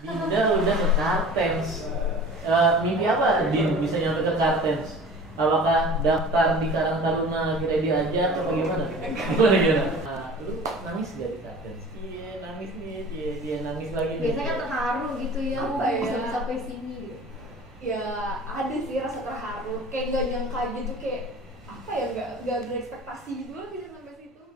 Dinda udah ke Kartens. Mimpi apa Din bisa nyampe ke Kartens? Apakah daftar di Karang Taruna kira diajak atau bagaimana? Gimana? Lu nangis gak di Kartens? Iya nangis nih, dia nangis lagi nih. Biasanya kan terharu gitu ya, Apa ya? bisa sampai sini gitu. Ya ada sih rasa terharu, kayak nggak nyangka gitu, kayak apa ya, nggak berekspektasi gitu loh bisa sampai situ.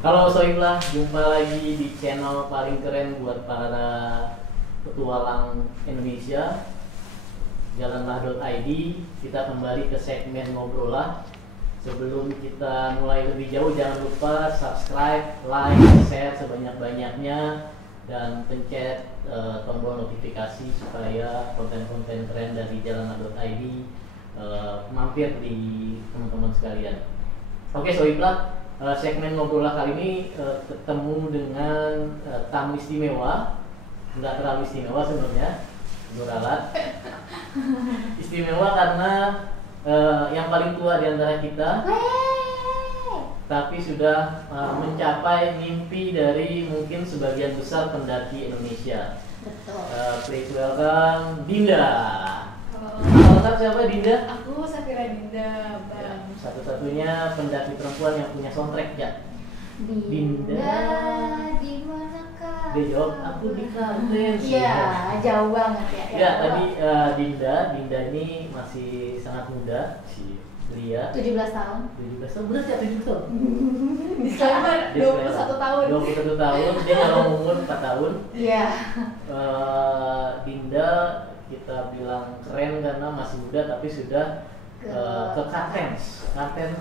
Halo Soiblah, jumpa lagi di channel paling keren buat para petualang Indonesia, jalanlah.id. Kita kembali ke segmen ngobrolah. Sebelum kita mulai lebih jauh, jangan lupa subscribe, like, share sebanyak-banyaknya, dan pencet tombol notifikasi supaya konten-konten keren dari jalanlah.id mampir di teman-teman sekalian. Oke Soiblah, segmen ngobrolah kali ini ketemu dengan tamu istimewa. Nggak terlalu istimewa sebenarnya, Nuralat. Istimewa karena yang paling tua di antara kita, tapi sudah mencapai mimpi dari mungkin sebagian besar pendaki Indonesia. Betul. Please welcome Dinda. Halo, Nama lengkap siapa Dinda? aku Safira Dinda, Ya, Bang. satu-satunya pendaki perempuan yang punya soundtrack ya. Dinda, di manakah? Dia jawab, aku di Kartens. Iya, jauh banget ya. Ya, tadi Dinda ini masih sangat muda, si Lia. 17 tahun. 17 tahun, benar ya 17 tahun? Disclaimer, 21 tahun. 21 tahun, dia nggak umur 4 tahun. Iya. Dinda kita bilang keren karena masih muda tapi sudah ke Kartens. Kartens,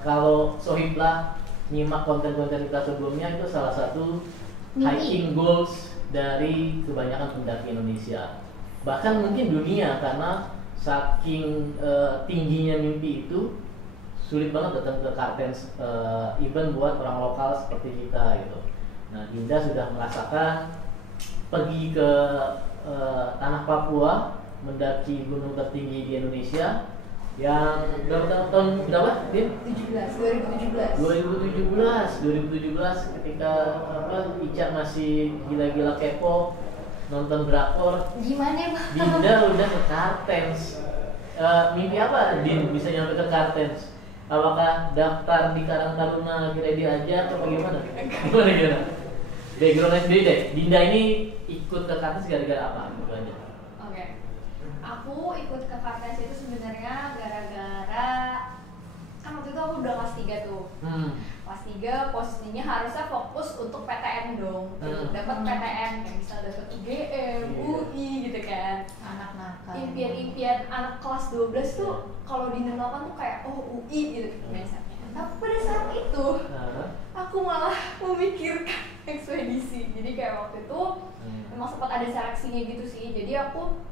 kalau Sohiblah nyimak konten-konten kita sebelumnya, itu salah satu Mimpi. hiking goals dari kebanyakan pendaki Indonesia, bahkan mungkin dunia, karena saking tingginya mimpi itu sulit banget datang ke Kartens, even buat orang lokal seperti kita gitu. Nah, Dinda sudah merasakan pergi ke tanah Papua, mendaki gunung tertinggi di Indonesia yang tahun berapa? Din? 2017 ketika Ica masih gila-gila kepo nonton drakor. Gimana, Bang? Dinda udah ke Kartens. Mimpi apa Din bisa nyampe ke Kartens? Apakah daftar di Karang Taruna kira diajak atau bagaimana? Gimana? Backgroundnya sendiri deh. Dinda ini ikut ke Kartens gara-gara apa? Gitu aja. Oke. Aku ikut ke Kartens itu sebenarnya gara-gara kan waktu itu aku udah kelas 3 tuh. Kelas 3 posisinya harusnya fokus untuk PTN dong. Dapat PTN kayak misal dapat UGM, UI gitu kan. Anak nakal. Impian-impian anak kelas 12 tuh kalau di 8 tuh kayak UI gitu mindsetnya. Tapi pada saat itu aku malah memikirkan ekspedisi. Jadi kayak waktu itu memang sempat ada seleksinya gitu sih. Jadi aku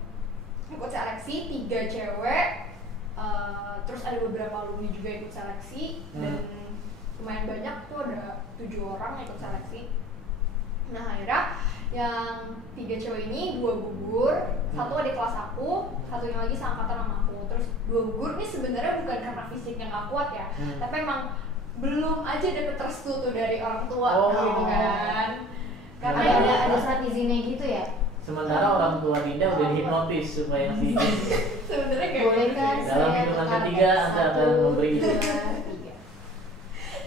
ikut seleksi 3 cewek, terus ada beberapa alumni juga ikut seleksi, dan lumayan banyak tuh, ada 7 orang ikut seleksi. Nah akhirnya yang 3 cewek ini 2 gugur, satu adik kelas aku, satunya lagi seangkatan sama aku. Terus 2 gugur ini sebenarnya bukan karena fisiknya nggak kuat ya, tapi emang belum aja dapet restu tuh dari orang tua gitu kan. Karena ada surat izinnya gitu ya. Sementara orang tua Dinda udah dihipnotis supaya ngasih izin. Sebenarnya kayak Boleh kan? Dalam saya hitungan ke ketiga Kartens. Anda akan memberi izin. 1, 2, 3.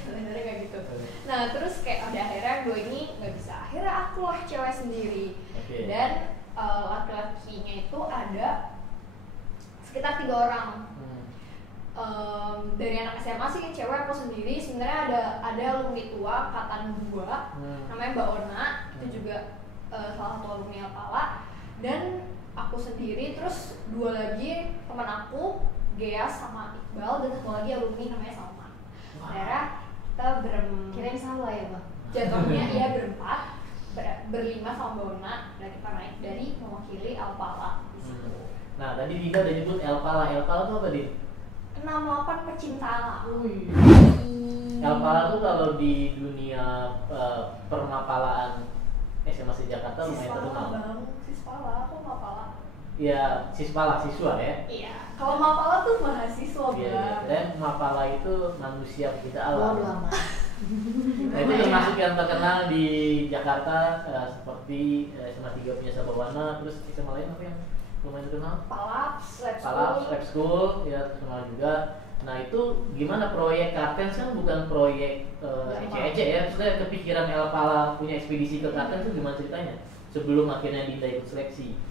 sebenarnya kayak gitu. Nah terus kayak akhirnya 2 ini nggak bisa, akhirnya aku lah cewek sendiri. Oke. Dan laki-lakinya itu ada sekitar 3 orang. Dari anak SMA sih cewek aku sendiri. Sebenarnya ada alumni tua angkatan 2 namanya Mbak Ona, itu juga salah satu alumni Alpala, dan aku sendiri, terus 2 lagi teman aku, Gea sama Iqbal, dan 1 lagi alumni namanya Salma. Akhirnya kita Kirain salah ya, Bang. jatuhnya iya berempat, berlima sama Mbak Ona, dan kita naik dari mewakili Alpala di situ. Nah, tadi Dinda udah nyebut Elpala. Elpala itu apa, Din? 68 pecinta alam. Elpala tuh kalau di dunia permapalaan SMA Jakarta lumayan terkenal. Sispala, aku Mapala. Ya, Sispala, siswa ya. Iya, kalau Mapala tuh mahasiswa, Iya, Bang. dan Mapala itu manusia pecinta alam. Waduh amat. Nah, itu termasuk yang terkenal di Jakarta seperti SMA 3 punya Sabawana, terus SMA lain apa yang lumayan terkenal? Palaps, Lab School, ya terkenal juga. Nah itu gimana proyek Kartens kan bukan proyek ece-ece ya, maksudnya kepikiran Elpala punya ekspedisi ke Kartens itu gimana ceritanya? Sebelum akhirnya Dinda ikut seleksi.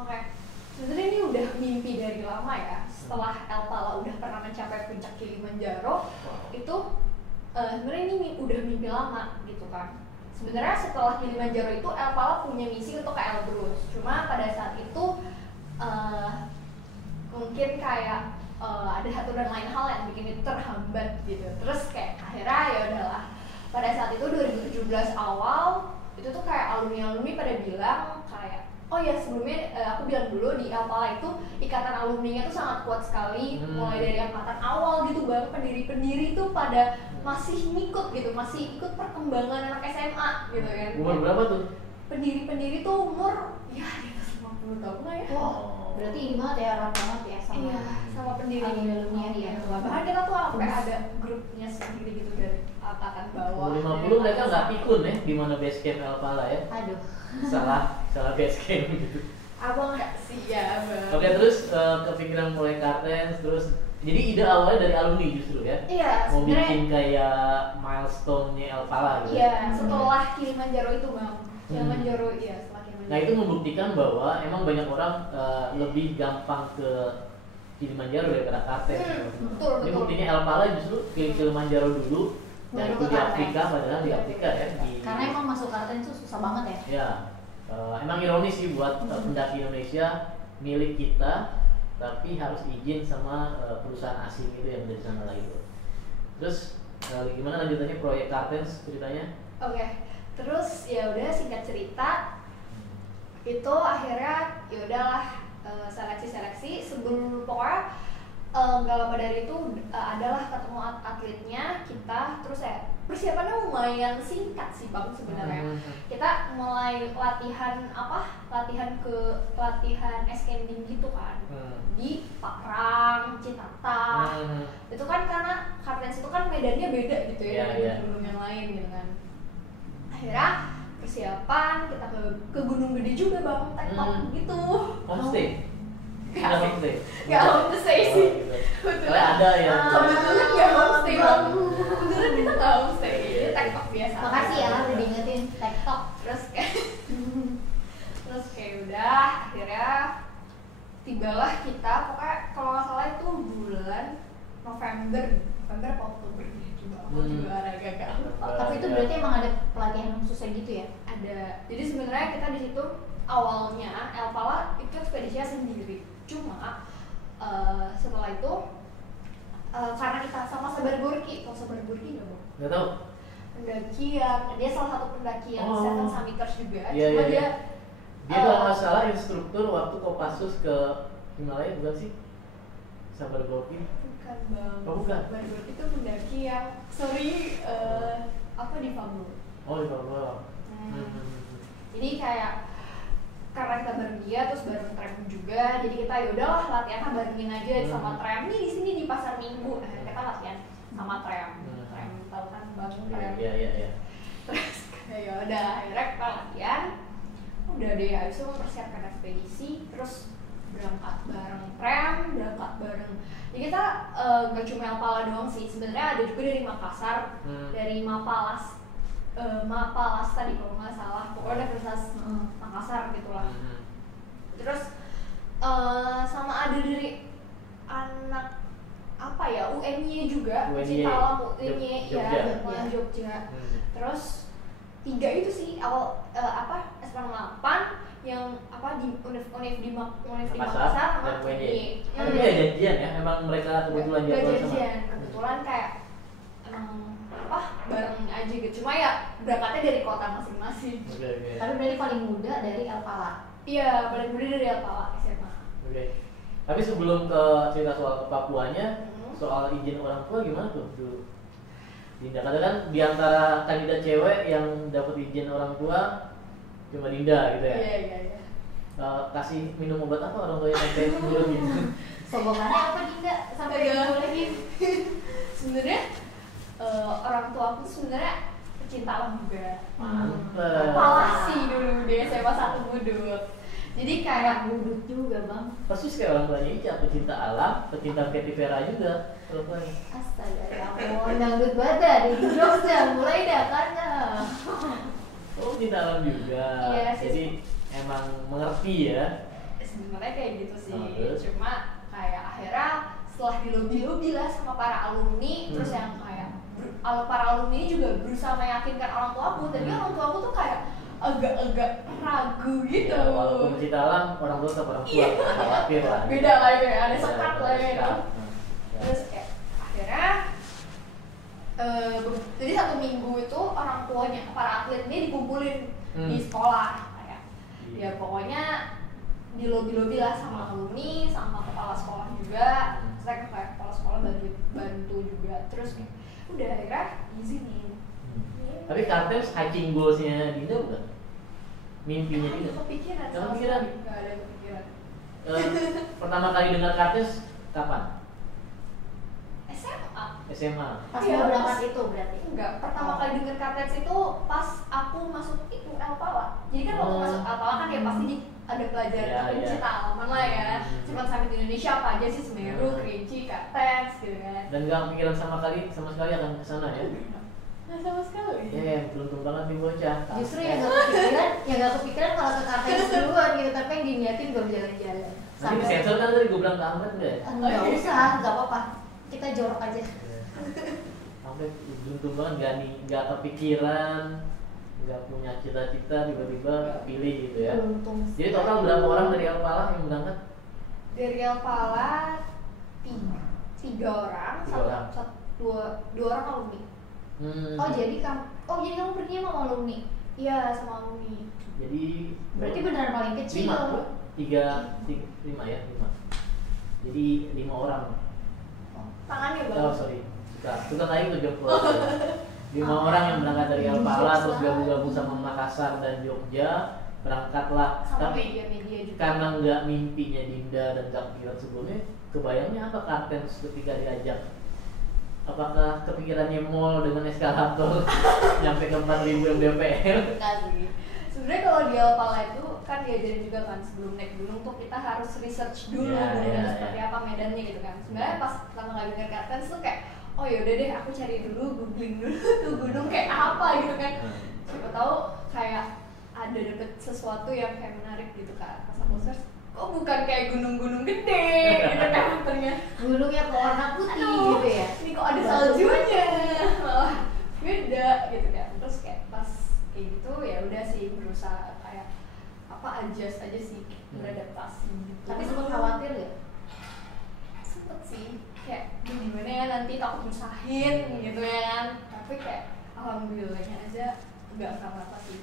Oke. Sebenarnya ini udah mimpi dari lama ya. Setelah Elpala udah pernah mencapai puncak Kilimanjaro, itu sebenarnya ini udah mimpi lama gitu kan. Sebenarnya setelah Kilimanjaro itu Elpala punya misi untuk ke Elbrus. Cuma pada saat itu mungkin kayak ada satu dan lain hal yang bikin itu terhambat gitu. Terus kayak akhirnya ya udahlah. Pada saat itu 2017 awal itu tuh kayak alumni pada bilang kayak oh ya sebelumnya aku bilang dulu di Elpala itu ikatan alumninya tuh sangat kuat sekali, mulai dari angkatan awal gitu bang, pendiri-pendiri tuh pada masih ngikut gitu, masih ikut perkembangan anak SMA gitu kan. Umur berapa tuh? Pendiri-pendiri tuh umur ya di atas 50 tahun lah ya. Wah, berarti ini banget ya, erat banget ya sama. Iya, sama pendiri alumni ya. Bahkan kita tuh sampai ada grupnya sendiri gitu dari angkatan bawah. 50 mereka nggak pikun ya di mana base camp Elpala ya? Aduh. salah base camp gitu. Abang nggak sih ya bang. Oke, terus kepikiran mulai Kartens, terus jadi ide awalnya dari alumni justru ya? Iya, Mau sebenarnya. bikin kayak milestone-nya Elpala gitu. Iya, setelah Kilimanjaro itu bang. Kilimanjaro iya setelah Kilimanjaro. Nah itu membuktikan bahwa emang banyak orang lebih gampang ke Kilimanjaro daripada Kartens. Betul, Ini betul. buktinya Elpala justru ke Kilimanjaro dulu, dan Baru itu ke di Kartens. Afrika, padahal di Afrika ya. Karena emang masuk Kartens itu susah banget ya. Ya, emang ironis sih buat pendaki Indonesia milik kita, tapi harus izin sama perusahaan asing itu yang dari sana lah itu. Terus gimana lanjutannya proyek Kartens ceritanya? Oke, terus ya udah singkat cerita itu akhirnya ya udahlah seleksi sebelum pokoknya nggak lama dari itu adalah ketemu atletnya kita, terus ya persiapannya lumayan singkat sih bang sebenarnya. Kita mulai latihan escaping gitu kan di Pakrang, Citatang. Itu kan karena Kartens itu kan medannya beda gitu ya dengan gunung yang lain gitu kan. Akhirnya persiapan kita ke Gunung Gede juga bang, tektok gitu. Homestay? Ada homestay? Nggak homestay sih. Kebetulan ada ya. Kebetulan nggak homestay bang. Kebetulan kita nggak homestay, jadi tektok biasa. Makasih ya udah diingetin TikTok. Terus kayak udah akhirnya tibalah kita, pokoknya kalau nggak salah itu bulan November atau Oktober ya, aku juga agak-agak lupa. Tapi itu berarti emang ada pelatihan khususnya gitu ya? Ada. Jadi sebenarnya kita di situ awalnya Elpala itu ekspedisinya sendiri. Cuma setelah itu karena kita sama Sabar Burki, kalau Sabar Burki nggak bang? Nggak tahu. Pendakian, dia salah satu pendakian Seven Summiters juga. Iya, Cuma iya. Dia dia kalau nggak salah instruktur waktu Kopassus ke Himalaya bukan sih? Sabar Gorki? bukan bang. Oh, bukan. Sabar Burki itu pendaki yang di Fabul. Oh di bawah. Jadi kayak karena kita bareng dia terus bareng tram juga, jadi kita yaudahlah latihannya barengin aja sama tram. Nih di sini di Pasar Minggu, kita latihan sama tram. Tram tahu kan bang tram. Iya. Terus kayak yaudah akhirnya kita latihan. Udah deh habis itu mempersiapkan ekspedisi, terus berangkat bareng tram, berangkat bareng. Jadi kita gak cuma Elpala doang sih, sebenarnya ada juga dari Makassar, dari Mapalas tadi kalau nggak salah, pokoknya Universitas Makassar gitulah. Terus sama ada dari anak apa ya UNY juga, Citalam UNY ya, Jogja. Terus 3 itu sih awal S8 yang di Univ di Makassar sama UNY. Tapi nggak janjian ya, emang mereka kebetulan jadwal sama. Kebetulan kayak emang bareng aja gitu, cuma ya berangkatnya dari kota masing-masing. Tapi berarti paling muda dari Elpala. Iya, paling muda dari Elpala SMA. Tapi sebelum ke cerita soal ke Papuanya, soal izin orang tua gimana tuh dulu? Dinda. Kadang kan di antara kandidat cewek yang dapat izin orang tua cuma Dinda gitu ya. Iya. Kasih minum obat apa orang tua yang sampai dulu gitu. Sombongannya apa Dinda sampai Agak. dibolehin? Sebenarnya orang tua aku tuh sebenarnya pecinta alam juga. Mantap. Palasi dulu di SMA 1 Budut. Jadi kayak Budut juga bang. Persis kayak orang tuanya Ica, pecinta alam, pecinta Katy Vera juga orang tuanya. Astaga ya ampun, dangdut badan di Jogja mulai dah kan. Oh, pecinta alam juga. Iya, sih. Jadi emang mengerti ya. sebenarnya kayak gitu sih. Oh, terus? Cuma kayak akhirnya setelah dilobi-lobi lah sama para alumni, terus yang kayak para alumni ini juga berusaha meyakinkan orang tua aku. Tadi orang tua aku tuh kayak agak-agak ragu gitu. Ya, walaupun pecinta alam, orang tua tetap orang tua. Khawatir lah. Beda lah itu ya, ada Beda, sekat lah ya. sekat. Terus kayak akhirnya jadi 1 minggu itu orang tuanya para atlet ini dikumpulin di sekolah kayak ya pokoknya di lobi lah sama alumni sama kepala sekolah juga. Saya ke kayak kepala sekolah bantu juga, terus kayak udah akhirnya izinin. Tapi Kartens hiking goals-nya Dinda bukan? Mimpinya Dinda? Kepikiran Nggak sama kepikiran? sekali. Nggak ada kepikiran. Pertama kali dengar Kartens kapan? SMA. SMA. Pas Iya, mau pas. berangkat itu berarti. Enggak, pertama kali denger Kartens itu pas aku masuk itu Elpala. Jadi kan waktu Oh. masuk Elpala kan ya pasti ada pelajaran Iya, iya. pencipta alaman lah ya. Cepat sampai di Indonesia apa aja sih Semeru, Hmm. Kerinci, Kartens gitu kan. Dan gak kepikiran sama sekali akan kesana ya? Nggak sama sekali. Beruntung banget nih bocah. Justru yang gak kepikiran kalau ke Kartens duluan gitu, tapi yang diniatin belum jalan-jalan. Nanti disensor kan tadi gue bilang ke Ahmed enggak ya? Nggak usah, nggak apa-apa. Kita jorok aja. Ahmed beruntung banget gak kepikiran, gak punya cita-cita tiba-tiba pilih gitu ya. Beruntung. Jadi total berapa orang dari Alpala yang berangkat? Dari Elpala tiga orang, Tiga orang. dua orang alumni. Oh jadi kamu pergi sama alumni? Iya sama alumni. Jadi Berarti beneran paling kecil. 5 ya. Jadi 5 orang. Tangannya bang. Oh sorry, suka tadi tuh jempol. 5 orang yang berangkat dari Alpala terus gabung sama Makassar dan Jogja, berangkatlah. Sama Tapi media-media juga. karena nggak mimpinya Dinda dan gak kepikiran sebelumnya, kebayangnya apa Kartens ketika diajak? Apakah kepikirannya mall dengan eskalator nyampe ke 4.000 mdpl? Enggak sih. Sebenarnya kalau di Alpala itu kan diajarin juga kan sebelum naik gunung tuh kita harus research dulu Ya, gunungnya ya, seperti ya. apa medannya gitu kan. Sebenarnya pas pertama kali denger Kartens tuh kayak oh yaudah deh aku cari dulu googling dulu tuh gunung kayak apa gitu kan. Siapa tahu kayak ada dapet sesuatu yang kayak menarik gitu kan. Pas aku search kok bukan kayak gunung-gunung gede gitu kan ternyata. Gunungnya warna putih Aduh, gitu ya. ini kok ada saljunya malah beda gitu kan. Terus kayak pas kayak gitu ya udah sih berusaha kayak apa adjust aja sih beradaptasi gitu. Tapi sempat khawatir ya? Sempet sih kayak "Duh, gimana ya nanti takut nyusahin gitu ya kan. Tapi kayak alhamdulillahnya aja nggak apa-apa sih.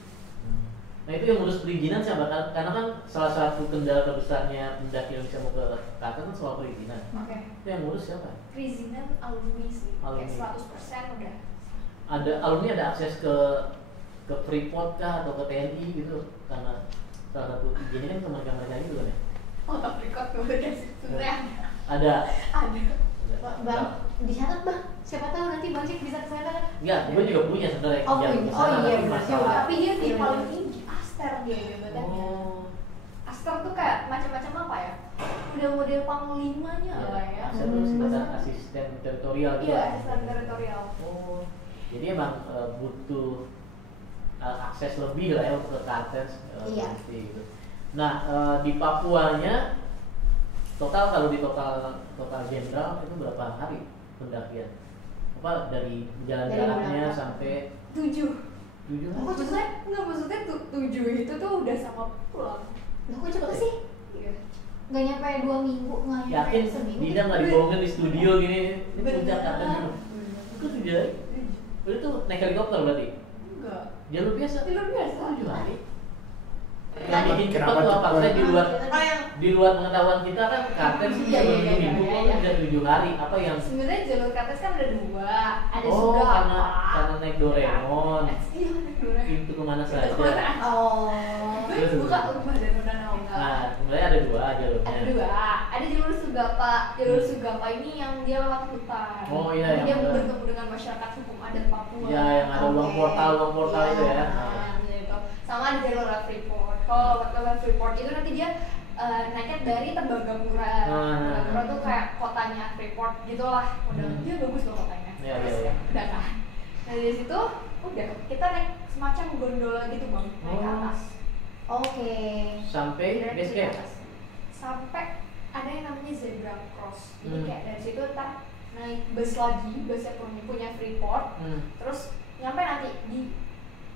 Nah itu yang ngurus perizinan siapa? Karena kan salah satu kendala terbesarnya pendaki Indonesia mau ke Kartens kan soal perizinan. Oke. Itu yang ngurus siapa? Perizinan alumni sih Alumni. kayak 100% udah. Ada alumni ada akses ke Freeport kah atau ke TNI gitu? Karena salah satu izinnya kan ke mereka itu kan ya? Oh top record gue udah sih sebenarnya Ada. ada. Bang, dicatat bang. Siapa tahu nanti Bang Cik bisa kesana kan? Enggak, gue juga punya sebenarnya Oh, yang punya. kesana, Oh, iya, tapi benar masalah. juga. Tapi dia di Iya, paling benar. tinggi Aster dia jabatannya. Oh. Aster tuh kayak macam-macam apa ya? Udah model panglimanya Iya, lah ya. Asisten asisten teritorial juga. Iya, asisten teritorial. Oh. Jadi emang butuh akses lebih lah ya untuk ke Kartens. Iya. Seperti itu. Nah, di Papuanya total kalau di total jenderal itu berapa hari pendakian? Apa dari jalan-jalannya Dari berapa? sampai 7. 7 hari? Maksudnya 7 itu tuh udah sama pulang. Loh kok cepet sih? Iya. Nggak nyampe 2 minggu, nggak nyampe Yakin seminggu. Dinda nggak dibohongin di studio gini? Ini puncak Kartens dulu. Bener. Itu 7 hari? Itu naik helikopter berarti? Enggak. Jalur biasa? Jalur biasa. 7 hari? Yang bikin cepat tuh apa? Saya di luar pengetahuan kita kan kartes Iya, iya, minggu iya, kok iya. bisa 7 hari. Apa yang Sebenarnya jalur kartes kan ada 2, ada oh Sugapa. karena naik Doraemon Iya, naik Doraemon. itu kemana Itu saja. kemana? Oh. Gue buka rumah dan udah nongol. Nah sebenarnya ada 2 jalurnya. Ada 2, ada jalur Sugapa. Jalur Sugapa ini yang dia lewat hutan. Oh, iya, Jadi yang dia ada. bertemu dengan masyarakat hukum adat Papua. Iya yang ada uang Oke. portal Iya. itu ya. Nah, gitu. Sama ada jalur lewat Freeport. Kalau lewat Freeport itu nanti dia naiknya dari Tembagapura. Tembagapura tuh kayak kotanya Freeport gitulah. Udah dia bagus loh kotanya. Iya, Terus iya. udah kan. Nah dari situ udah kita naik semacam gondola gitu bang, naik ke Oh. atas. Oke. Sampai Dari base ke camp. atas. Sampai ada yang namanya zebra cross. Jadi Hmm. kayak dari situ ntar naik bus lagi, bus yang punya Freeport. Terus nyampe nanti di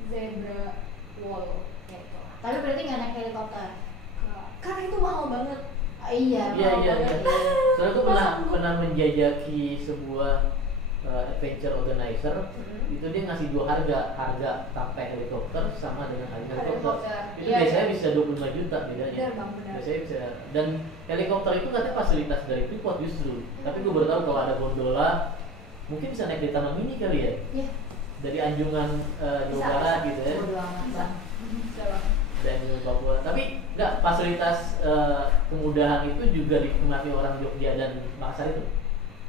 zebra wall kayak gitu. Tapi berarti nggak naik helikopter? Karena itu mahal banget. Iya. Iya mau iya banget. iya. Soalnya aku Masa? pernah menjajaki sebuah adventure organizer. Itu dia ngasih 2 harga tanpa helikopter sama dengan harga helikopter. Helikopter. Itu Iya, biasanya iya. bisa 25 juta bedanya. Benar bang, benar. Biasanya bisa. Dan helikopter itu katanya fasilitas dari Freeport justru. Tapi gue baru tahu kalau ada gondola, mungkin bisa naik di Taman Mini kali ya. Iya. Dari Anjungan Jawa Bisa, Barat bisa. gitu ya. Bodo amat, Bisa. Bang. Bisa bang. Dan Papua. Tapi enggak fasilitas kemudahan itu juga dinikmati orang Jogja dan Makassar itu.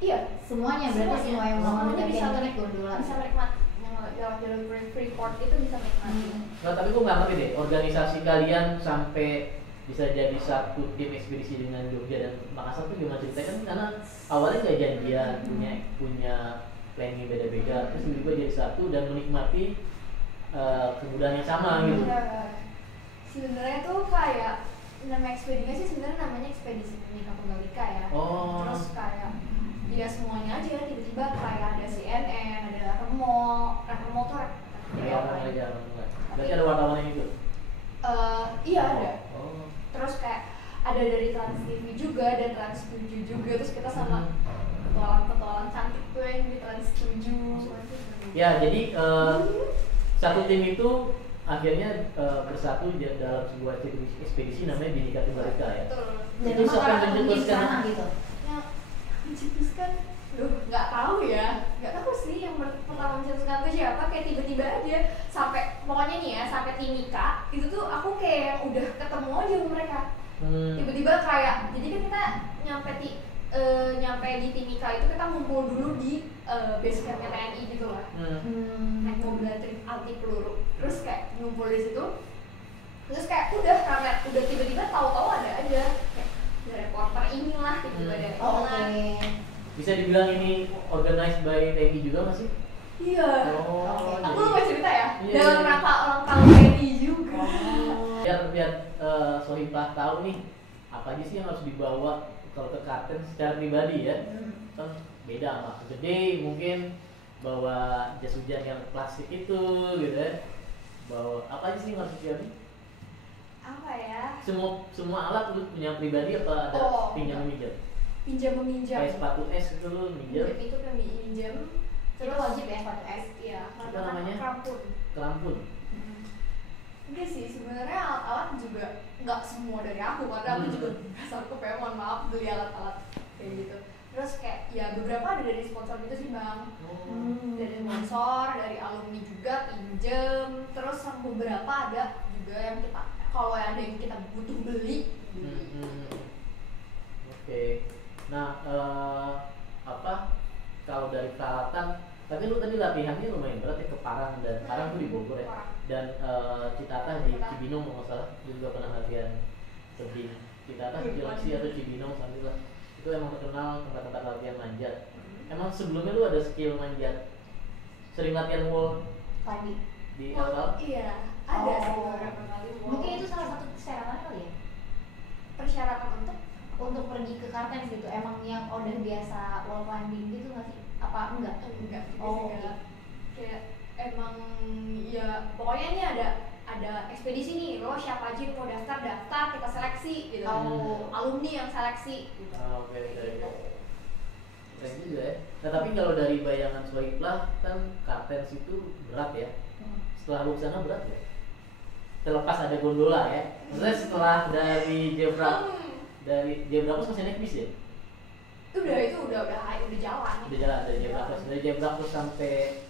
Iya. Semuanya berarti semua yang mau Semuanya naik bisa naik gondola. Bisa menikmati. Yang lewat jalur Freeport itu bisa menikmati. Nah, tapi gue nggak ngerti deh, organisasi kalian sampai bisa jadi satu tim ekspedisi dengan Jogja dan Makassar tuh gimana ceritanya? Kan karena awalnya nggak janjian, punya planning beda-beda, terus tiba-tiba jadi satu dan menikmati kemudahan yang sama gitu. Sebenarnya tuh kayak nama ekspedisinya sih sebenarnya namanya ekspedisi Mimika Tunggal Ika ya. Oh. Terus kayak ya semuanya aja tiba-tiba kayak ada CNN, ada Remo tuh Ya, orang aja, orang. Berarti ada wartawan yang itu. iya ada. Oh. Terus kayak ada dari Trans TV juga dan Trans 7 juga, terus kita sama petualang cantik tuh yang di Trans 7. Ya, jadi satu tim itu akhirnya bersatu dalam sebuah ekspedisi namanya Bhinneka Tunggal Ika ya. Betul. Dan Itu siapa yang mencetuskan? sana gitu. Yang mencetuskan, nggak tahu ya, nggak tahu sih yang pertama mencetuskan itu siapa. Kayak tiba-tiba aja sampai pokoknya nih ya sampai Timika itu tuh aku kayak yang udah ketemu aja sama mereka. Tiba-tiba kayak jadi kan kita nyampe di Timika itu kita ngumpul dulu di base campnya TNI gitu lah. Naik mobil anti peluru, terus kayak ngumpul di situ, terus kayak udah karena udah tiba-tiba tahu-tahu ada aja kayak ada reporter inilah tiba-tiba ada Oh, inilah. oke. Bisa dibilang ini organized by TNI juga masih? Iya. Oh, Aku jadi- lupa cerita ya Iya, dalam iya. rangka ulang tahun TNI juga. Biar Sohibah tahu nih apa aja sih yang harus dibawa kalau ke Karten secara pribadi ya. Kan beda sama gede mungkin bawa jas hujan yang plastik itu gitu ya. Bawa apa aja sih yang harus disiapin? Apa ya? Semua alat lu punya pribadi apa ada Oh, pinjam meminjam? Pinjam meminjam. Kayak sepatu es itu lu minjam, Itu pinjam. Itu wajib ya sepatu es. Iya. Apa namanya? Krampun. kerampun. Enggak sih, sebenarnya alat-alat juga nggak semua dari aku karena aku juga nggak sanggup ya, mohon maaf beli alat-alat kayak gitu. Terus kayak ya beberapa ada dari sponsor gitu sih bang, dari sponsor, dari alumni juga pinjem. Terus yang beberapa ada juga yang kita kalau ada yang kita butuh beli. Oke. Nah, apa kalau dari peralatan? Tapi lu tadi latihannya lumayan berat ya ke Parang dan Parang tuh di Bogor ya. Dan Citatah di Cibinong kalau nggak salah, dia juga pernah latihan tebing. Citatah, Cilengsi atau Cibinong sambil lah. Itu emang terkenal tempat-tempat latihan manjat. Emang sebelumnya lu ada skill manjat? Sering latihan wall Tadi. di Eltal? Iya, ada sih Oh. beberapa kali. Mungkin itu salah satu persyaratan kali ya. persyaratan Untuk pergi ke Kartens gitu. Emang yang udah biasa wall climbing gitu nggak sih? Apa enggak? enggak juga Oh, sih, enggak. Kayak emang ya pokoknya ini ada ekspedisi nih, lo siapa aja yang mau daftar kita seleksi gitu. Oh. Alumni yang seleksi gitu. Oke, keren juga ya. Nah tapi kalau dari bayangan Sohibah kan Kartens itu berat ya. Setelah lu kesana berat ya? terlepas ada gondola ya. Maksudnya setelah dari Zebra Cross masih naik bis ya? Itu udah jalan. Udah jalan dari Zebra Cross. Dari Zebra Cross sampai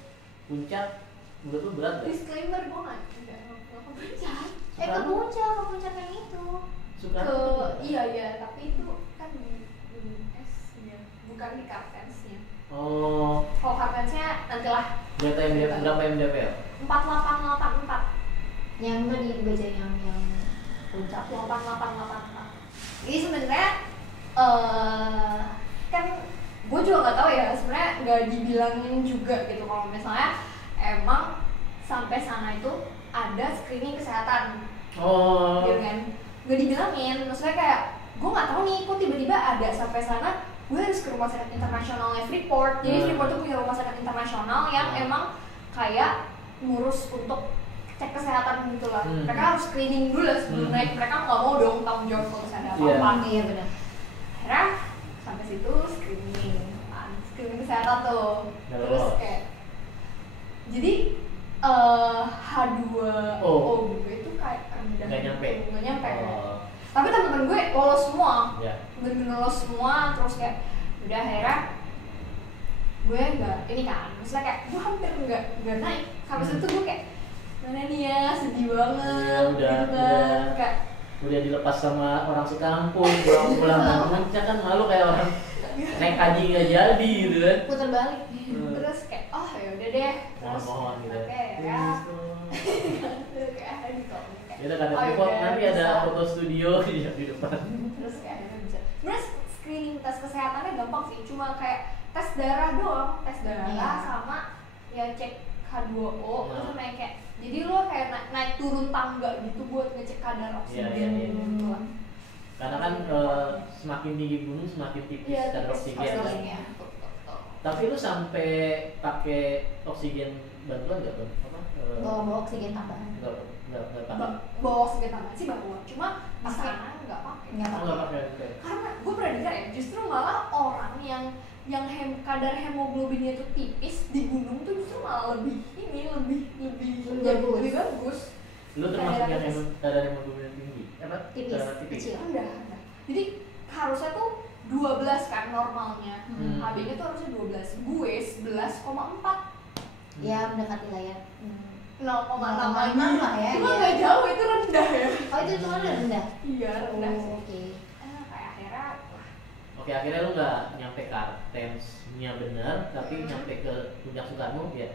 puncak menurut lu berat gak? Disclaimer gue nggak ke puncak. Ke puncak yang itu. Iya, tapi itu kan di S ya, bukan di Kartensnya. Oh. Kalau Kartensnya nantilah. Berapa MDP ya? 4884. Yang mana dibaca yang puncak 8884. Jadi sebenarnya kan gue juga nggak tahu ya, sebenarnya nggak dibilangin juga gitu kalau misalnya emang sampai sana itu ada screening kesehatan. Oh. Gitu kan? Nggak dibilangin, maksudnya kayak gue nggak tahu nih kok tiba-tiba ada sampai sana gue harus ke rumah sakit internasionalnya Freeport. Jadi Freeport tuh punya rumah sakit internasional yang emang kayak ngurus untuk cek kesehatan gitu lah. Mereka harus screening dulu lah sebelum naik. Mereka nggak mau dong tanggung jawab kalau misalnya ada apa-apa. Iya benar. Akhirnya sampai situ screening kesehatan tuh. Terus kayak jadi H2O gue itu kayak rendah. Nggak nyampe. Tapi teman-teman gue lolos semua. Yeah. Bener-bener lolos semua. Terus kayak udah akhirnya gue nggak ini kan. Maksudnya kayak gue hampir nggak naik. Habis itu gue kayak mana nih ya, sedih banget. Iya, udah kayak udah dilepas sama orang sekampung, pulang puncak kan malu kayak orang naik haji nggak jadi gitu kan. Putar balik. Terus kayak ya udah deh. Terus mohon gitu. oke ya. Kayak gitu. Ya udah kata Freeport nanti ada foto studio di depan. Terus kayak akhirnya bisa. Sebenarnya screening tes kesehatannya gampang sih, cuma kayak tes darah doang, tes darah sama ya cek H2O, terus sama kayak jadi lo kayak naik turun tangga gitu buat ngecek kadar oksigen gitu lah. Karena kan semakin tinggi gunung semakin tipis kadar oksigen. Tapi lu sampai pakai oksigen bantuan nggak tuh? Bawa oksigen tambahan. Nggak pakai. Bawa oksigen tambahan sih bawa, cuma pas sana nggak pakai. Nggak pakai. Karena gue pernah dengar ya, justru malah orang yang kadar hemoglobinnya itu tipis di gunung tuh justru malah lebih bagus. Lu termasuk yang kadar hemoglobin tinggi? Tipis. Kecil. Rendah. Jadi harusnya tuh 12 kan normalnya. HB-nya tuh harusnya 12. Gue 11,4. Ya mendekati lah ya. 0,6 lah ya. Cuma nggak jauh, itu rendah ya. Oh itu cuma rendah? Iya rendah sih. Oke. Kayak akhirnya Oke, akhirnya lu nggak nyampe Kartensnya benar, tapi nyampe ke Puncak Soekarno ya?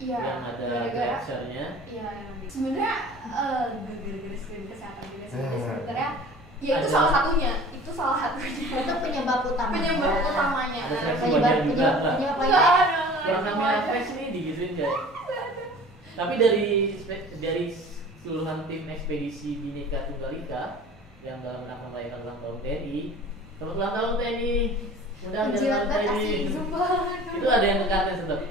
Iya. Yang ada glacier-nya. Iya. Sebenarnya gara-gara screening kesehatan juga sebenarnya. Ya itu salah satunya. Itu penyebab utamanya. Ada seleksi Penyebab wajar juga. lainnya. Kurang namanya fresh nih digituin guys. Tapi dari keseluruhan tim ekspedisi Bhinneka Tunggal Ika yang dalam rangka merayakan ulang tahun TNI, selamat ulang tahun TNI. Mudah-mudahan TNI. Itu ada yang ke Kartens tetap.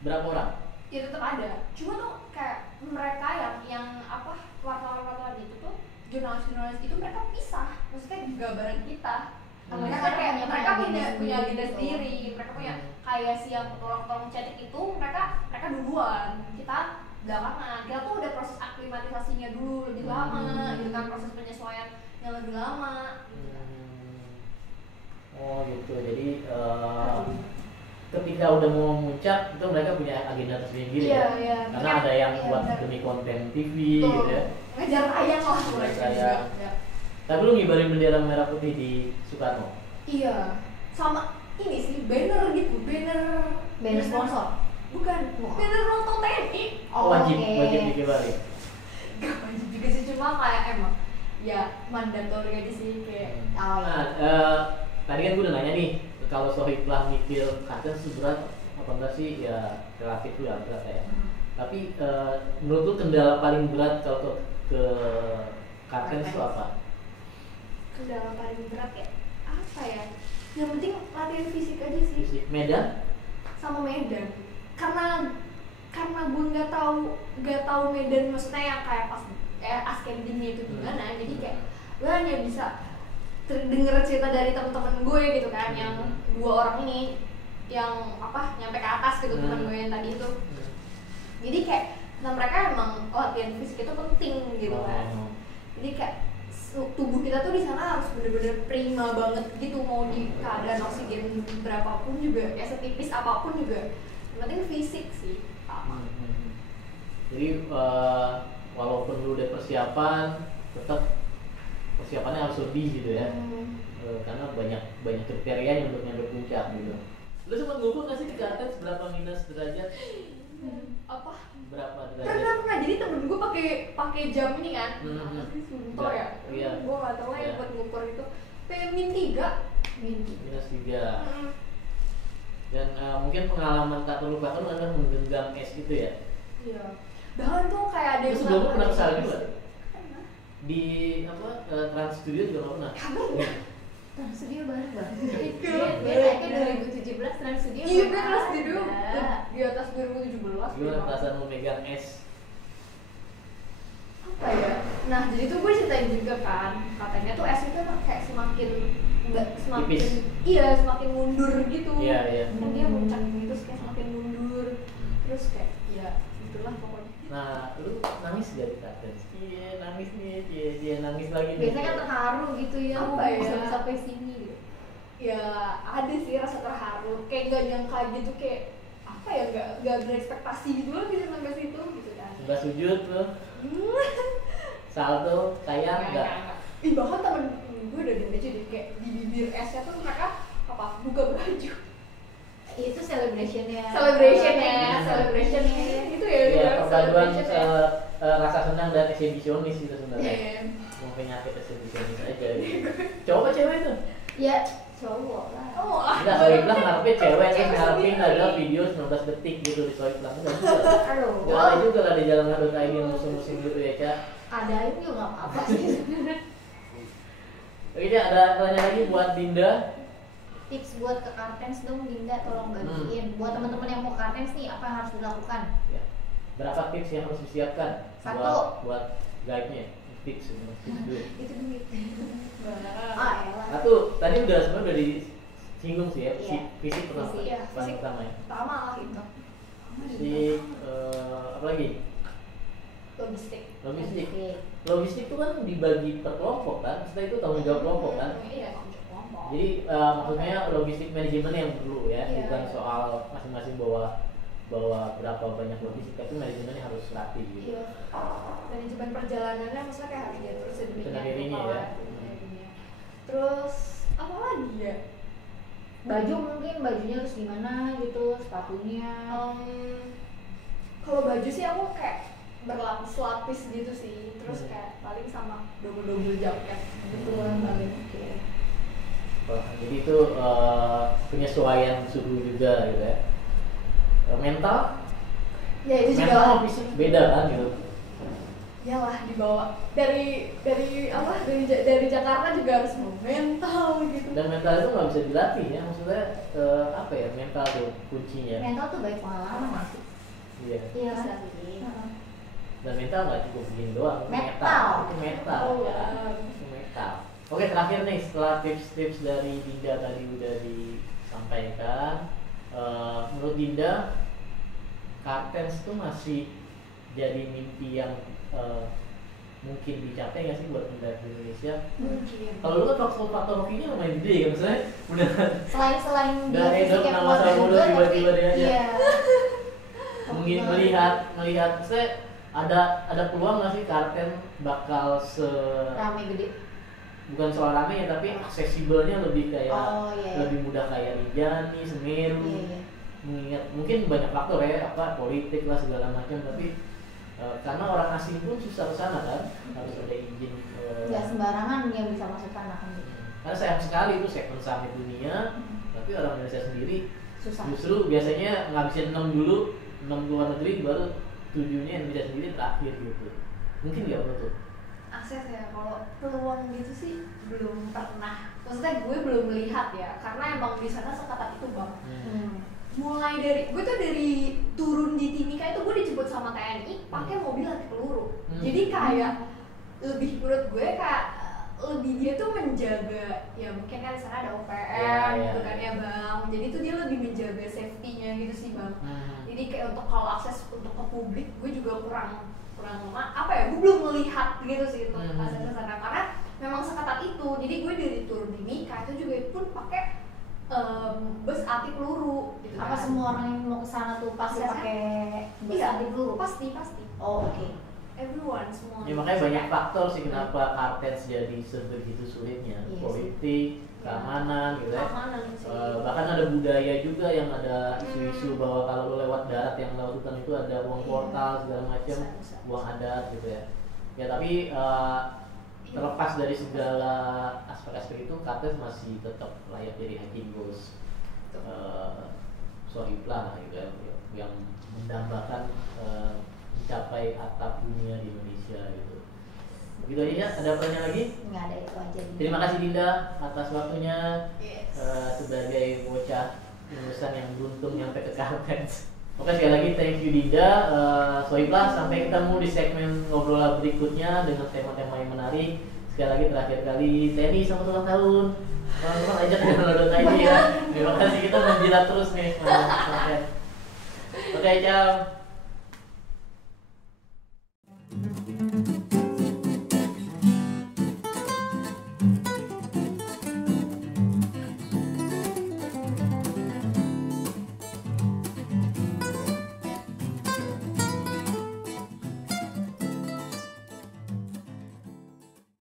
Berapa orang? Ya tetap ada. Cuma tuh kayak mereka yang wartawan itu tuh jurnalis itu mereka pisah. Maksudnya gambaran kita. Mereka punya agenda sendiri. Mereka punya kayak siang tolong cetek itu mereka duluan. Kita belakangan. Kita tuh udah proses aklimatisasinya dulu lebih lama, gitu kan, proses penyesuaian yang lebih lama. Oh gitu. Jadi ketika udah mau muncak itu mereka punya agenda tersendiri ya. Karena ada yang buat demi konten TV gitu ya. Ngejar tayang lah mereka juga. Tapi lu ngibarin bendera merah putih di Soekarno? Iya. Sama ini sih banner gitu, banner sponsor. Bukan, banner nonton TNI. Wajib dikibarin. Gak wajib juga sih, cuma kayak emang ya mandatori aja sih kayak. Tadi kan gue udah nanya nih, kalau Sohiblah mikir Kartens berat apa enggak sih? Ya relatif tuh ya berat ya. Tapi menurut lu kendala paling berat kalau ke Kartens itu apa? Kendala paling berat ya apa ya? Yang penting latihan fisik aja sih. Fisik. Medan? Sama Medan. Karena gue nggak tahu Medan, maksudnya yang kayak pas askendingnya itu gimana. Jadi kayak gue hanya bisa denger cerita dari teman-teman gue gitu kan, yang 2 orang ini yang nyampe ke atas gitu, teman gue yang tadi itu. Jadi kayak mereka emang latihan fisik itu penting gitu kan. Jadi kayak tubuh kita tuh di sana harus bener-bener prima banget gitu, mau di keadaan oksigen berapapun juga, ya setipis apapun juga, yang penting fisik sih. Jadi walaupun lu udah persiapan, tetap persiapannya harus lebih gitu ya. Karena banyak kriteria untuk nyampe puncak gitu. Lu sempat ngukur nggak sih di Kartens berapa minus derajat? Apa? Berapa derajat? Pernah. Jadi temen gue pakai jam ini kan. Sunto ya. Iya. Gue nggak tahu lah buat ngukur itu. -3. -3. Dan mungkin pengalaman tak terlupakan adalah menggenggam es itu ya. Iya. Bahkan tuh kayak ada yang sebelumnya pernah kesal juga. Pernah. Di Trans Studio juga nggak pernah. Kabar. Trans Studio baru banget. Biasanya 2017 Trans Studio. Iya, Trans Studio di atas 2017. Gimana perasaan lu megang es? Apa ya? Nah, jadi tuh gue ceritain juga kan, katanya tuh es itu kayak semakin tipis. Iya, semakin mundur gitu. Iya. Kan dia muncak gitu, kayak semakin mundur. Terus kayak ya itulah pokoknya. Nah, lu nangis gak di Kartens? Iya, nangis nih, dia nangis lagi nih. Biasanya kan terharu gitu ya, Apa ya? bisa sampai sini gitu. Ya ada sih rasa terharu, kayak gak nyangka gitu, kayak apa ya, gak berekspektasi gitu loh bisa sampai situ gitu kan. Udah sujud tuh, salto, kayak enggak? Ih, bahkan temen gue udah aja deh, kayak di bibir esnya tuh mereka apa, buka baju. Itu celebrationnya itu ya. Iya, perpaduan celebrationnya. rasa senang dan eksibisionis itu sebenarnya. Iya. Mau penyakit eksibisionis aja gitu. Cowok apa cewek itu? Ya cowok lah. Oh, Enggak, swipe lah ngarepin cewek, terus Cewek ngarepin sendiri. ada video 19 detik gitu di swipe lah. Enggak juga. Aduh. Enggak ada juga lah di jalan Hadut ID yang musim-musim gitu ya, Ca. Adain juga nggak apa-apa sih sebenarnya. Oke, Ca, ada pertanyaan lagi buat Dinda. Tips buat ke Kartens dong Dinda, tolong bagiin. Buat teman-teman yang mau Kartens nih, apa yang harus dilakukan? Ya. Berapa tips yang harus disiapkan? Satu. Buat guide-nya. Tips dulu. Itu duit. Ah, Elah. Satu, tadi sebenarnya udah disinggung sih ya, Iya. fisik pertama. Iya, Paling fisik. pertama ya. Pertama lah gitu. Fisik, apa lagi? Logistik. Logistik itu kan dibagi per kelompok kan, setelah itu tanggung jawab kelompok kan. Iya, tanggung jawab kelompok. Jadi maksudnya logistik manajemen yang perlu ya, Iya, bukan iya. soal masing-masing bawa berapa banyak logistik, tapi manajemennya harus rapi gitu. Iya. Manajemen perjalanannya maksudnya kayak harus diatur sedemikian Sedemikian rupa ya. lah, Terus apa lagi ya? Baju mungkin bajunya harus gimana gitu, sepatunya. Kalau baju sih aku kayak berlapis-lapis gitu sih. Terus Hmm. kayak paling sama double jaket gitu lah paling. Jadi itu penyesuaian suhu juga gitu ya. Mental, Ya itu juga mental sama fisik beda kan gitu. Yalah dibawa dari Jakarta juga harus mental gitu. Dan mental itu nggak bisa dilatih ya, maksudnya apa ya, mental tuh kuncinya. Mental tuh baik pengalaman nggak sih? Iya. Iya Bisa kan? sih. Dan mental nggak cukup begini doang, itu Mental. itu mental. Oh, Ya. Itu mental. Oke, terakhir nih, setelah tips-tips dari Dinda tadi udah disampaikan, menurut Dinda, Kartens tuh masih jadi mimpi yang mungkin dicapai nggak sih buat pendaki Indonesia? Mungkin. Kalau lu kan faktor hokinya lumayan gede kan, maksudnya udah Selain dia dari fisik yang nama kuat masa muda juga, tiba-tiba dia aja. Iya. mungkin melihat saya ada peluang nggak sih Kartens bakal Rame gede. bukan soal rame ya, tapi aksesibelnya lebih kayak Oh, iya. lebih mudah kayak Rinjani, Semeru. Iya. Mengingat mungkin banyak faktor ya, apa politik lah segala macam, tapi karena orang asing pun susah ke sana kan, harus ada izin. Nggak sembarangan yang bisa masuk sana kan. Karena sayang sekali itu second summit dunia, tapi orang Indonesia sendiri Susah. justru biasanya ngabisin 6 dulu, 6 luar negeri, baru 7-nya Indonesia sendiri terakhir gitu. Mungkin nggak betul. Akses ya, kalau peluang gitu sih belum pernah. Maksudnya gue belum melihat ya, karena emang di sana seketat itu bang. Mulai dari turun di Timika itu gue dijemput sama TNI pakai mobil anti peluru. Jadi kayak lebih menurut gue kayak lebih dia tuh menjaga, ya mungkin kan di sana ada OPM gitu kan ya bang. Jadi tuh dia lebih menjaga safety-nya gitu sih bang. Jadi kayak untuk kalau akses untuk ke publik gue juga kurang apa ya, gue belum melihat gitu sih untuk akses ke sana karena memang seketat itu. Jadi gue dari turun di Mika itu juga pun pakai bus anti peluru gitu. Apa kan. semua orang yang mau ke sana tuh pasti Biasanya? pakai bus Iya, anti peluru? pasti. Oh, oke. Everyone semua. Ya makanya banyak faktor sih kenapa Kartens jadi sebegitu sulitnya. Iya sih. Politik, keamanan gitu ya. Keamanan sih. Bahkan ada budaya juga yang ada isu-isu bahwa kalau lo lewat darat yang lewat hutan itu ada uang portal segala macam, Bisa. uang adat gitu ya. Ya tapi terlepas dari segala aspek-aspek itu, Kartens masih tetap layak jadi hiking goals Sohiblah gitu ya, yang mendambakan mencapai atap dunia di Indonesia gitu. Begitu aja ya, ada pertanyaan lagi? Nggak ada, itu aja. Terima kasih Dinda atas waktunya. Yes. Sebagai bocah lulusan yang beruntung nyampe ke Kartens. Oke, sekali lagi thank you Dinda. Sohiblah, sampai ketemu di segmen ngobrol berikutnya dengan tema-tema yang menarik. Sekali lagi terakhir kali Teni selamat ulang tahun. Teman-teman ajak download ID ya. Terima kasih, kita menjilat terus nih. Oke, ciao.